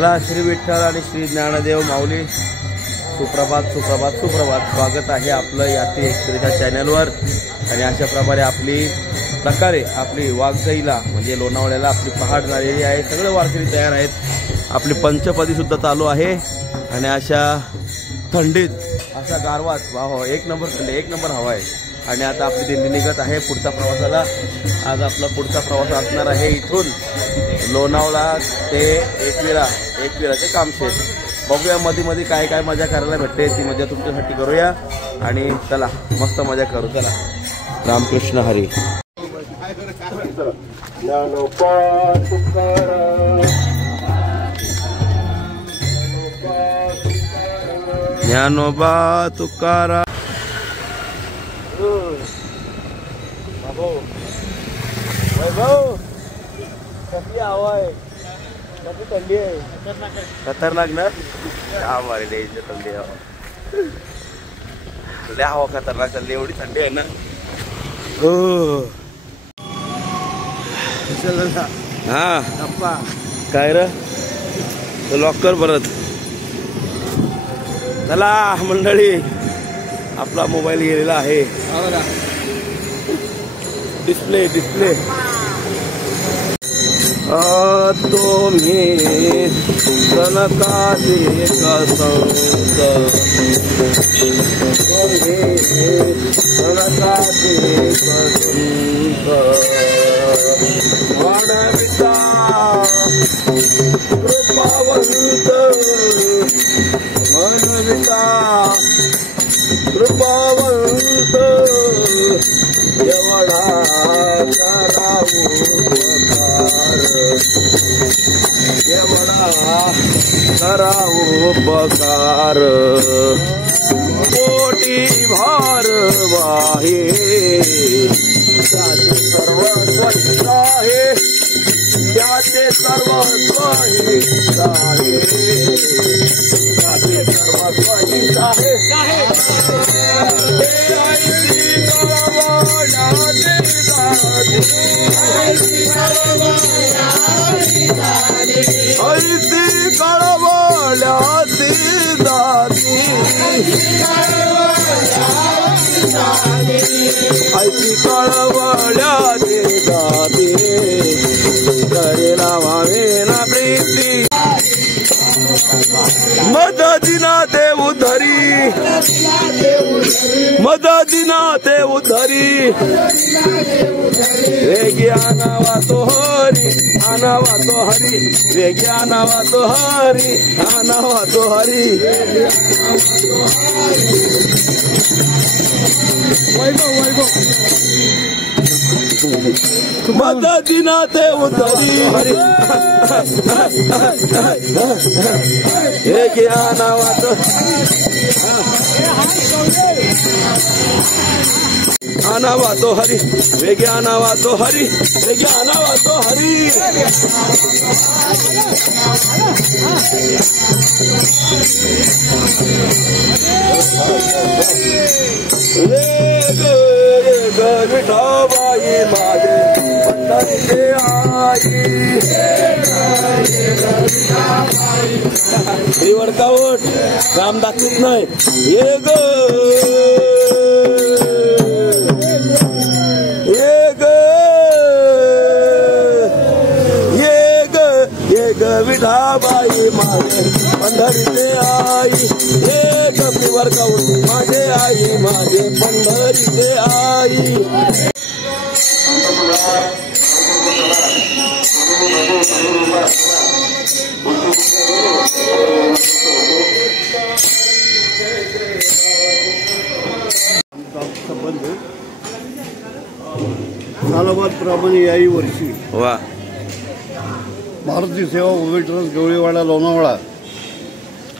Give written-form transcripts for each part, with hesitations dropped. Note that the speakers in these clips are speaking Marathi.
चला श्री विठ्ठल आणि श्री ज्ञानदेव माऊली सुप्रभात सुप्रभात सुप्रभात. स्वागत आहे आपलं याती एक्सप्रेसच्या चॅनलवर. आणि अशा प्रकारे आपली वाघजाईला म्हणजे लोणावळ्याला आपली पहाट झालेली आहे. सगळे वारकरी तयार आहेत. आपली पंचपदी सुद्धा चालू आहे. आणि अशा थंडीत अशा गारवात वाह एक नंबर थंडी एक नंबर हवा आहे. आणि आता आपली दिंडी निघत आहे पुढच्या प्रवासाला. आज आपला पुढचा प्रवास असणार आहे इथून लोणावळा ते एकविराचे कामशेत. बघूया मध्ये काय काय मजा करायला भेटते ती मजा तुमच्यासाठी करूया. आणि चला मस्त मजा करू. चला रामकृष्ण हरी. ज्ञानोबा तुकाराम. वैभव कशी हवा आहे? कशी थंडी आहे? खतरनाक ना. आम्हाला द्यायची थंडी हवा लय हवा खतरनाक चालली. एवढी थंडी आहे ना. हो हा काय र लॉकर परत. चला मंडळी आपला मोबाईल गेलेला आहे. डिस्प्ले तुम्ही कनकाचे कसंत कनकाचे कसंत वाढविता कृपावंत मनविता कृपावंत एवढा करावू उपकार एवढा करावू उपकार. कोटी भार वाहे त्याचे सर्व स्वहित आहे. त्याचे सर्व स्वहित आहे. त्याचे सर्व स्वहित आहे. ऐसी कळवळ्याची दाती ऐसी कळवळ्याची दाती करेला व्हावे ना प्रीती. मददिना देव धरी मददिना देव धरी वेगी आनावा तो हरी आनावा तो हरी वेगी आनावा तो हरी आनावा तो हरी. मददिना देव धरी वेगी आनावा तो आनावा तो हरी वेगे आनावा तो हरी वेगे आनावा तो हरी. विठाबाई माझे पंढरीचे आई वडकावट काम दाखवत नाही. ये ग विठाबाई माझे पंढरीचे आई. हे गप्पीवर काऊन माझे आई माझे पंढरीचे आई. संबंध सालाबाद प्रमाणे याही वर्षी वा मारुती सेवा मोबाईल ट्रस्ट गवळीवाडा लोणावळा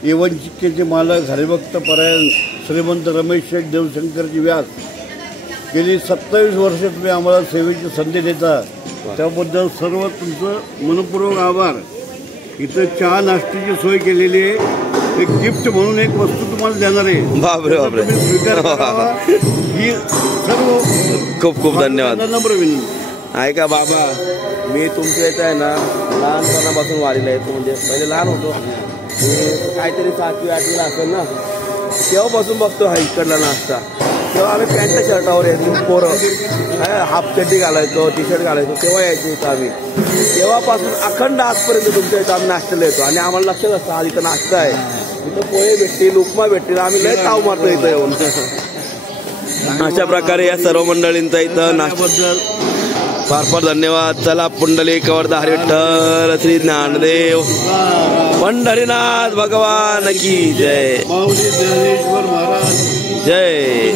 येवंचिकेचे मालक हरिभक्त परायण श्रीमंत रमेश शेठ देवशंकरजी व्यास गेली 27 वर्ष तुम्ही आम्हाला सेवेची संधी देता. त्याबद्दल सर्व तुमचं मनपूर्वक आभार. इथं चहा नाश्त्याची सोय केलेली आहे. एक गिफ्ट म्हणून एक वस्तू तुम्हाला देणार आहे. बापरे बापरे स्वीकार करावा ही सर्व खूप खूप धन्यवाद. नम्र विनंती. ऐका बाबा, मी तुमच्या इथं आहे ना लहानपणापासून वारीला येतो. म्हणजे पहिले लहान होतो, काहीतरी 7वी 8वीला असेल ना, तेव्हापासून बघतो हा इकडला नाश्ता. तेव्हा आम्ही पॅन्ट शर्टावर यायचो, पोरं हाफ चड्डी घालायचो, टी शर्ट घालायचो, तेव्हा यायचो इथं आम्ही. तेव्हापासून अखंड आजपर्यंत तुमच्या इथं आम्ही नाश्त्याला येतो. आणि आम्हाला लक्षात असतं आज इथं नाश्ता आहे, इथं पोहे भेटतील, उपमा भेटतील, आम्ही लय ताव मारतो इथं येऊन. अशा प्रकारे या सर्व मंडळींचा इथं नाश्त्याबद्दल फार फार धन्यवाद. चला पुंडलिक वरदा हरी विठ्ठल श्री ज्ञानदेव पंढरीनाथ भगवान की जय. जय.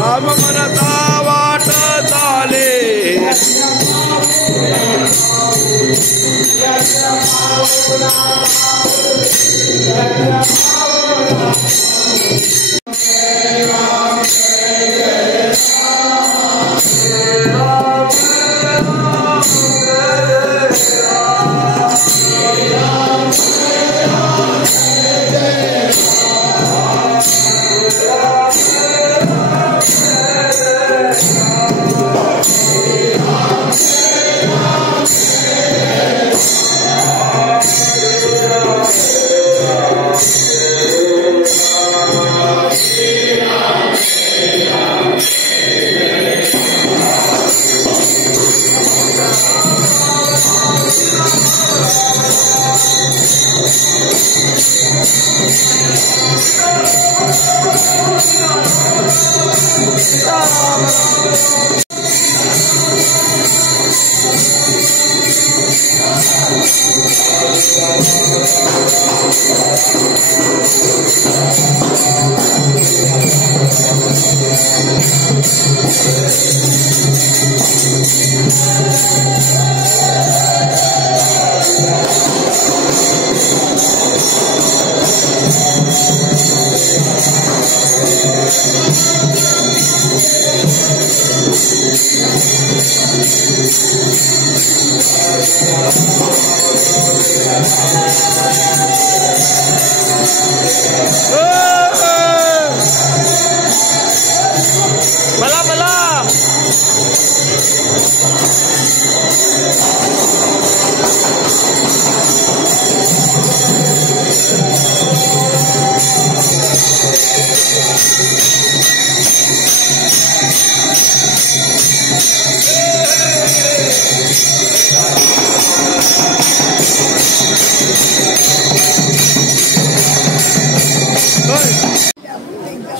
राम मनता वाट चाले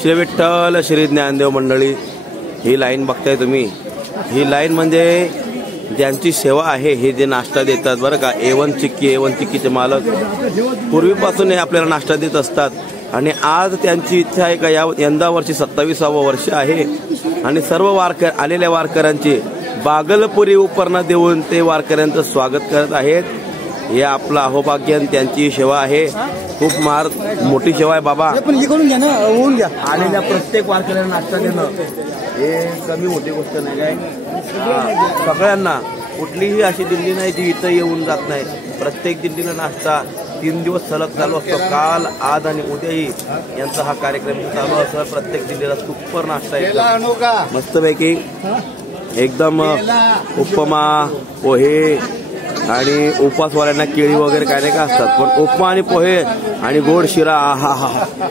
श्री विठ्ठल श्री ज्ञानदेव मंडळी, ही लाईन बघताय तुम्ही. ही लाईन म्हणजे ज्यांची सेवा आहे, हे जे नाश्ता देतात बरं का. A1 चिक्कीचे मालक पूर्वीपासून हे आपल्याला नाश्ता देत असतात. आणि आज त्यांची इच्छा आहे का यंदा वर्षी 27वे वर्ष आहे आणि सर्व आलेल्या वारकऱ्यांची बागलपुरी उपरणं देऊन ते वारकऱ्यांचं स्वागत करत आहेत. हे आपलं अहोभाग्य त्यांची सेवा आहे. खूप मोठी सेवा आहे बाबा. आलेल्या प्रत्येक वारकऱ्यांना नाश्ता देणं हे कमी मोठी गोष्ट नाही काय. सगळ्यांना कुठलीही अशी दिंडी नाही जी इथं येऊन जात नाही. प्रत्येक दिंडीला नाश्ता 3 दिवस सलग चालू असतो. काल, आज आणि उद्याही यांचा हा कार्यक्रम चालू असतो. प्रत्येक दिंडीला सुपर नाश्ता आहे मस्तपैकी. एकदम उपमा, पोहे आणि उपवासवाल्यांना केळी वगैरे काय नाही का असतात. पण उपमा आणि पोहे आणि गोड शिरा हा हा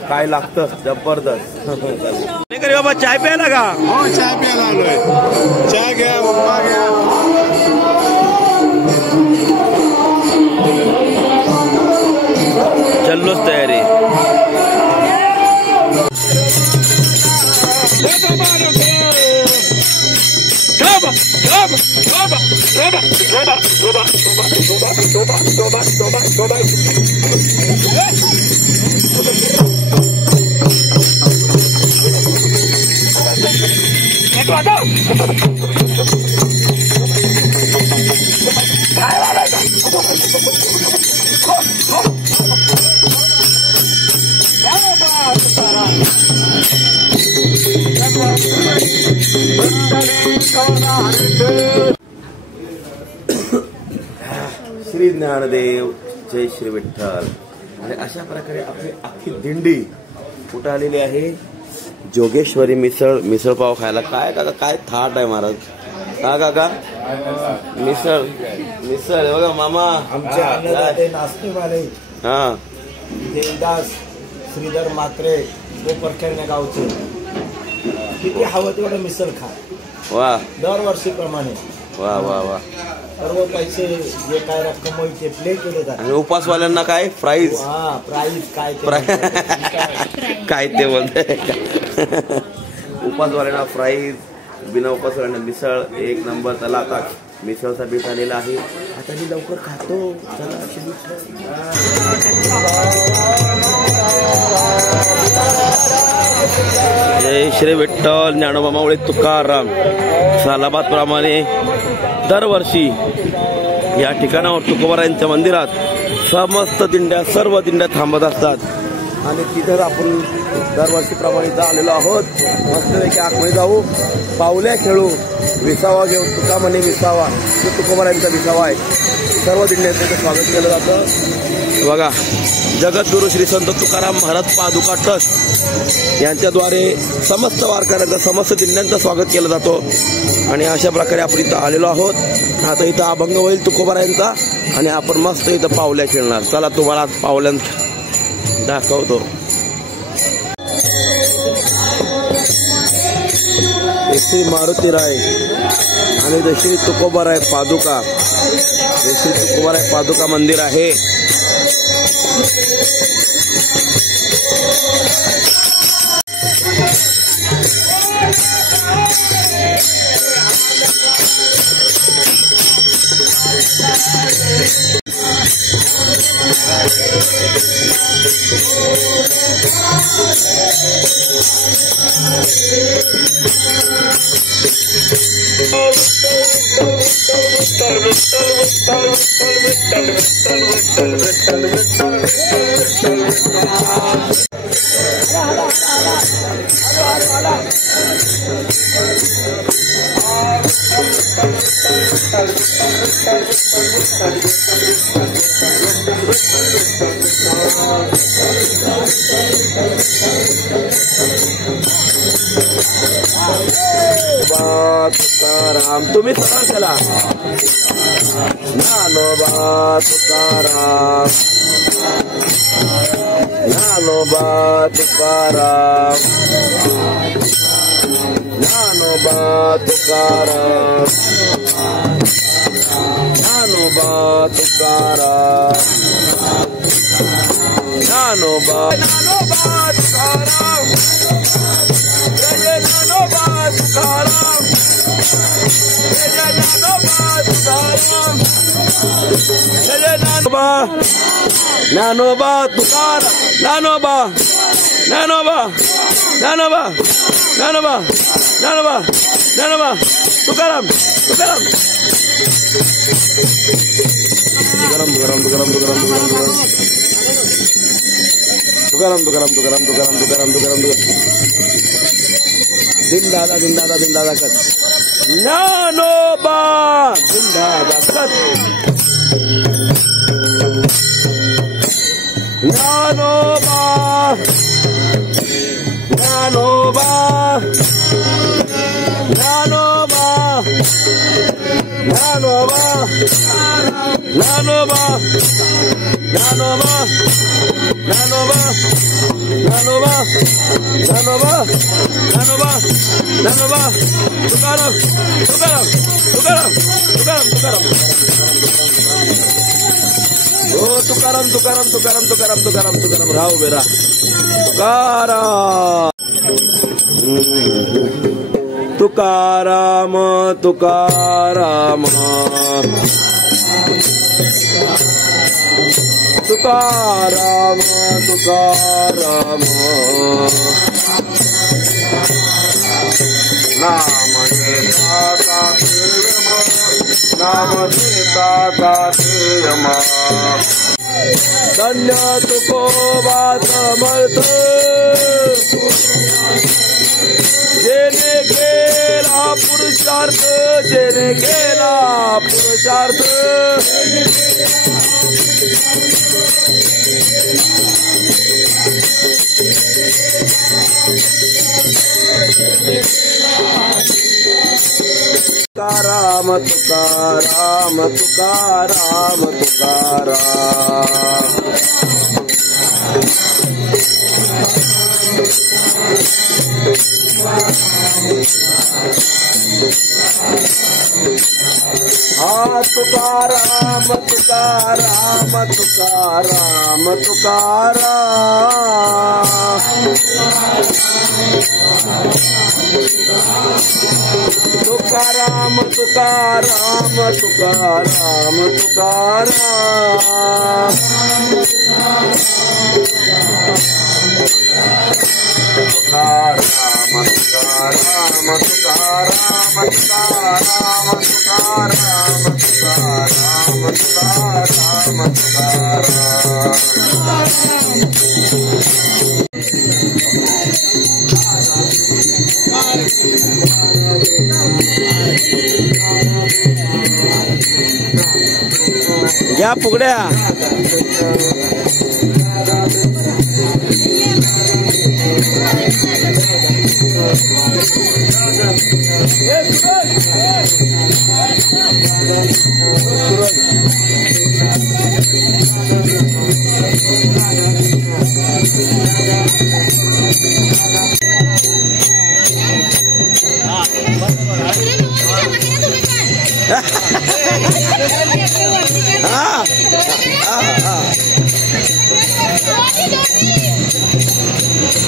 काय लागतं जबरदस्त. नाही बाबा चाय प्यायला का? हो चाय प्यायला आलोय. चाय घ्या, उपमा घ्या. चल्लोच तयारी. श्री ज्ञानदेव, जय श्री विठ्ठल. आणि अशा प्रकारे आपली अख्खी दिंडी कुठं आलेली आहे? जोगेश्वरी मिसळ पाव खायला. काय काका काय थाट आहे महाराज. का काका मिसळ बघा मामा आमचे नाश्तेवाले हा देवदास श्रीधर मात्रे कोपरखेडण्या गावचे. किती हवं तेवढं मिसळ खा. वा दरवर्षीप्रमाणे. वा वा वा. सर्व पैसे जे काय रक्कम होईल ते प्ले केले जाते. आणि उपवासवाल्यांना काय प्राईज? हा प्राईज काय काय ते बोलते. उपवासवाल्यांना प्राईज, बिना उपवासवाल्यांना मिसळ. एक नंबर. चला आता मिसळचा बीट आलेला आहे. आता मी लवकर खातो. चला जय श्री विठ्ठल. ज्ञानोबा माऊली तुकाराम. सालाबाद प्रमाणे दरवर्षी या ठिकाणावर तुकोबारायांच्या मंदिरात समस्त दिंड्या, सर्व दिंड्या थांबत असतात. आणि तिथं आपण दरवर्षीप्रमाणे इथं आलेलो आहोत. मस्तपैकी आतमध्ये जाऊ, पावल्या खेळू, विसावा घेऊ. तुका म्हणे विसावा, तो तुकोबारायांचा विसावा आहे. सर्व दिंड्यांचं स्वागत केलं जातं. बघा, जगद्गुरु श्री संत तुकाराम महाराज पादुका ट्रस्ट यांच्याद्वारे समस्त वारकऱ्यांचं, समस्त दिंड्यांचं स्वागत केलं जातो. आणि अशा प्रकारे आपण इथं आलेलो आहोत. आता इथं अभंग होईल तुकोबारायांचा आणि आपण मस्त इथं पावल्या खेळणार. चला तुम्हाला पावल्या दाखवतो. श्री मारुतीराय आणि श्री तुकोबाराय पादुका. श्री तुकोबाराय पादुका मंदिर आहे. तुकाराम तुम्ही सरळ चला. ज्ञानोबा तुकाराम, ज्ञानोबा तुकाराम, ज्ञानोबा तुकाराम, ज्ञानोबा तुकाराम, ज्ञानोबा तुकाराम, जय ज्ञानोबा तुकाराम, जय ज्ञानोबा तुकाराम, जय ज्ञानोबा, ज्ञानोबा तुकाराम, ज्ञानोबा, ज्ञानोबा, ज्ञानोबा, ज्ञानोबा, ज्ञानोबा, ज्ञानोबा तुकाराम, तुकाराम. तुकाराम तुकाराम तुकाराम तुकाराम तुकाराम तुकाराम तुकाराम तुकाराम तुकाराम तुकाराम दिनदादा दिनदादा दिनदादा कर ज्ञानोबा दिनदादा कर ज्ञानोबा ज्ञानोबा ज्ञानोबा ज्ञानोबा ज्ञानोबा ज्ञानोबा ज्ञानोबा ज्ञानोबा ज्ञानोबा ज्ञानोबा ज्ञानोबा तुकाराम तुकाराम तुकाराम तुकाराम तुकाराम ओ तुकाराम तुकाराम तुकाराम तुकाराम तुकाराम तुकाराम राव बेरा तुकाराम तुकाराम तुकाराम तुकाराम नाम घेता नाम घेता दातेयमा धन्य तुकोबा समर्थ जेने केला पुरुषार्थ जेने केला पुरुषार्थ तुकाराम तुकाराम तुकाराम तुकाराम हाँ तुकाराम तुकाराम तुकाराम तुकाराम तुकाराम तुकाराम तुकाराम तुकाराम या फुगड्या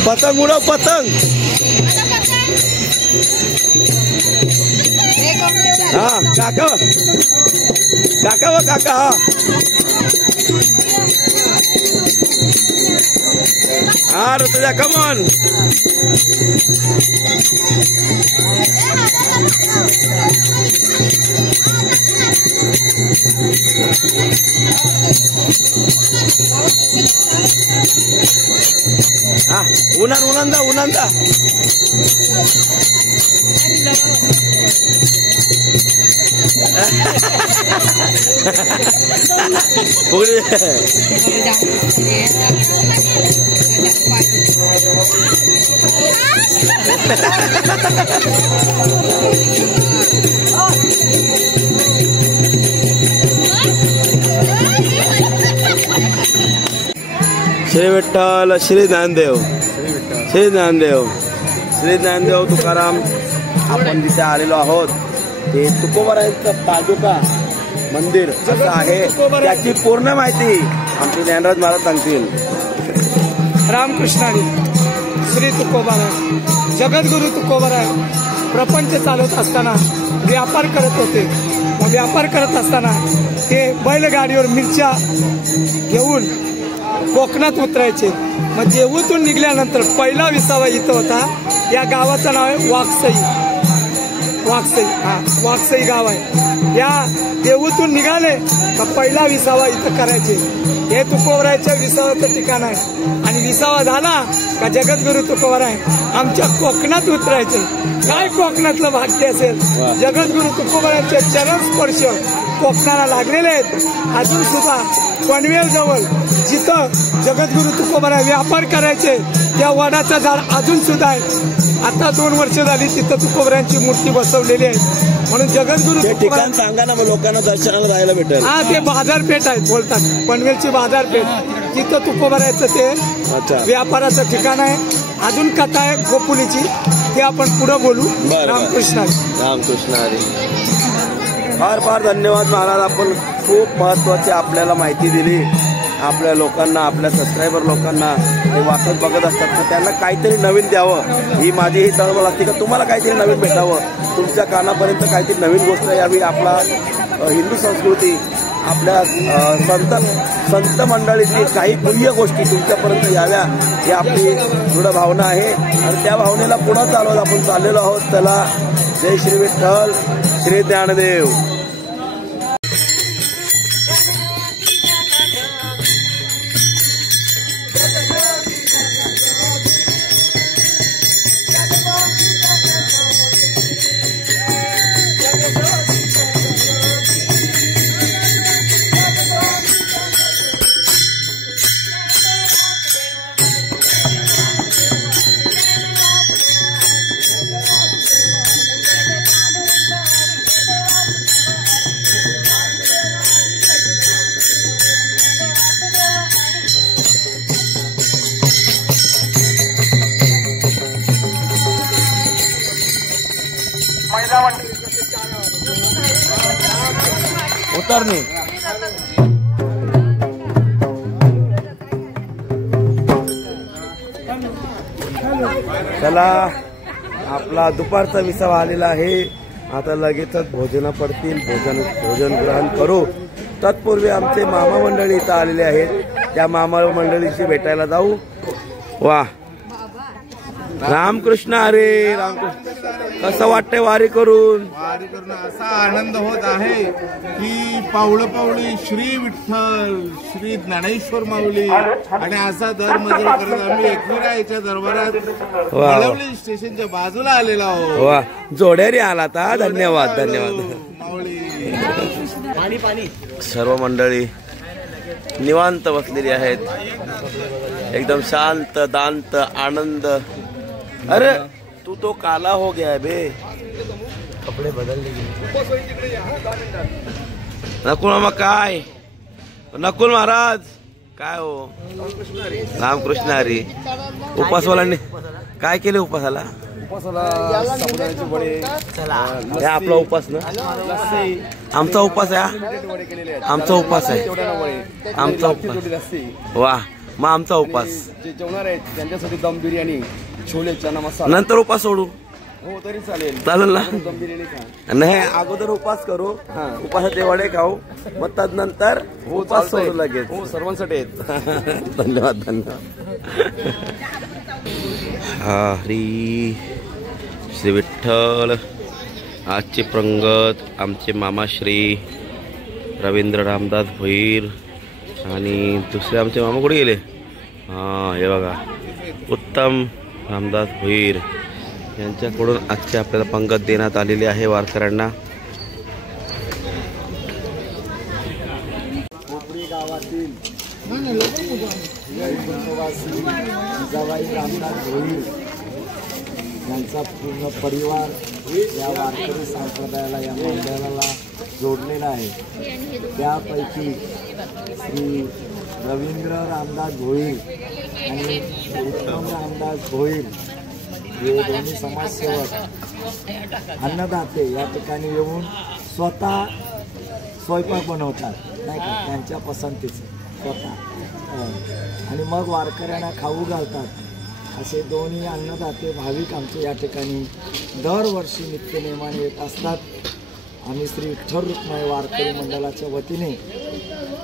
पतंग उडव पतंग हा काका काका व काका हा ऋतुजा कमॉन हा उन्हांदा उन्हांदा श्री विठ्ठल श्री ज्ञानदेव श्री ज्ञानदेव श्री ज्ञानदेव तुकाराम आपण जिथे आलेलो आहोत ते तुकोबारायांचं पादुका मंदिर असं आहे त्याची पूर्ण माहिती आमचे ज्ञानराज महाराज सांगतील. रामकृष्णाने श्री तुकोबाराय जगद्गुरु तुकोबाराय प्रपंच चालवत असताना व्यापार करत होते. व्यापार करत असताना ते बैलगाडीवर मिरच्या घेऊन कोकणात उतरायचे. मग जेऊतून निघाल्यानंतर पहिला विसावा इथं होता. या गावाचं नाव आहे वाकसई. वाकसई गाव आहे. या देऊतून निघाले तर पहिला विसावा इथं करायचे. हे तुकोबरायच्या विसावाचं ठिकाण आहे आणि विसावा झाला का जगद्गुरु तुकोबराय आमच्या कोकणात उतरायचे. काय कोकणातलं भाग्य असेल. जगद्गुरु तुकोबरायांचे चरण स्पर्श कोकणाला लागलेले आहेत. अजून सुद्धा पनवेल जवळ जिथं जगद्गुरु तुकोबराय व्यापार करायचे त्या वडाचं झाड अजून सुद्धा आहे. आता 2 वर्ष झाली तिथं तुकोबरायांची मूर्ती बसवलेली आहे. म्हणून जगद्गुरु ठिकाण सांगा ना, मग लोकांना दर्शनाला जायला भेटेल. ते बाजारपेठ आहे बोलतात, पनवेलची बाजारपेठ. तिथं तुकोबरायचं ते व्यापाराचं ठिकाण आहे. अजून कथा आहे गोपुलीची, ते आपण पुढे बोलू. रामकृष्ण हरी. फार फार धन्यवाद महाराज. आपण खूप महत्वाची आपल्याला माहिती दिली. आपल्या लोकांना, आपल्या सबस्क्रायबर लोकांना हे वाचत बघत असतात तर त्यांना काहीतरी नवीन द्यावं ही माझी ही तळमळ असते का तुम्हाला काहीतरी नवीन भेटावं, तुमच्या कानापर्यंत काहीतरी नवीन गोष्ट यावी. आपला हिंदू संस्कृती, आपल्या संत मंडळीची काही प्रिय गोष्टी तुमच्यापर्यंत याव्या ही आपली दृढ भावना आहे आणि त्या भावनेला पुढे चालवत आपण चाललेलो आहोत. चला, जय श्री विठ्ठल, श्री ज्ञानदेव. उतरणे चला, आपला दुपारचा विसावा आलेला आहे. आता लगेचच भोजन पडतील. भोजन ग्रहण करू. तत्पूर्वी आमचे मामा मंडळी इथं आलेले आहेत. त्या मामा मंडळीशी भेटायला जाऊ. वा, रामकृष्ण हरी. रामकृष्ण. कसं वाटतंय वारी करून? वारी करून असा आनंद होत आहे की पावलं पावली श्री विठ्ठल, श्री ज्ञानेश्वर माऊली आणि असा दर मजल करत आम्ही एकविराच्या दरबारात मालवणी स्टेशनच्या बाजूला आलेला आहोत. वा, जोड्यारी आला था. धन्यवाद धन्यवाद. माऊली. सर्व मंडळी निवांत बसलेली आहेत, एकदम शांत दांत आनंद. अरे तू तो काला हो गया बे, कपडे बदलले. नकुल मामा काय, नकुल महाराज काय हो. रामकृष्ण हरी. उपासवाल्यांनी काय केले उपासाला? आपला उपास ना, आमचा उपास आहे. आमचा उपास आहे. आमचा उपास. वा, मग आमचा उपास जेवणार आहेत त्यांच्यासाठी दम बिर्याणी, छोले, चना मसाला. नंतर उपास सोडू. हो तरी चालेल. चालेल ना. दम बिर्याणी खा. नाही, अगोदर उपास करू. उपासाचे वडे खाऊ, मग त्यानंतर उपास सोडू लगेच. हो, सर्वांसाठी आहेत. धन्यवाद धन्यवाद. हरी श्री विठ्ठल. आजची पंगत आमचे मामा श्री रवींद्र रामदास भोईर आणि दुसरे आमचे मामा कुठे गेले? हे बघा, उत्तम रामदास भोईर यांच्याकडून आजची आपल्याला पंगत देण्यात आलेली आहे वारकऱ्यांना. कोपरी गावातील जवाई रामदास भोईर यांचा पूर्ण परिवार या वारकरी संप्रदायाला, या मंडळाला जोडलेला आहे. त्यापैकी श्री रवींद्र रामदास भोईर आणि उत्तम रामदास भोईर हे दोन्ही समाजसेवक अन्नदाते या ठिकाणी येऊन स्वतः स्वयंपाक बनवतात, नाही का, त्यांच्या पसंतीचं स्वतः, आणि मग वारकऱ्यांना खाऊ घालतात. असे दोन्ही अन्नदाते भाविक आमचे या ठिकाणी दरवर्षी नित्यनेमाने येत असतात. आम्ही श्री विठ्ठल रुक्माई वारकरी मंडळाच्या वतीने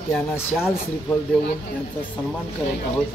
त्यांना शाल श्रीफल देऊन यांचा सन्मान करत आहोत.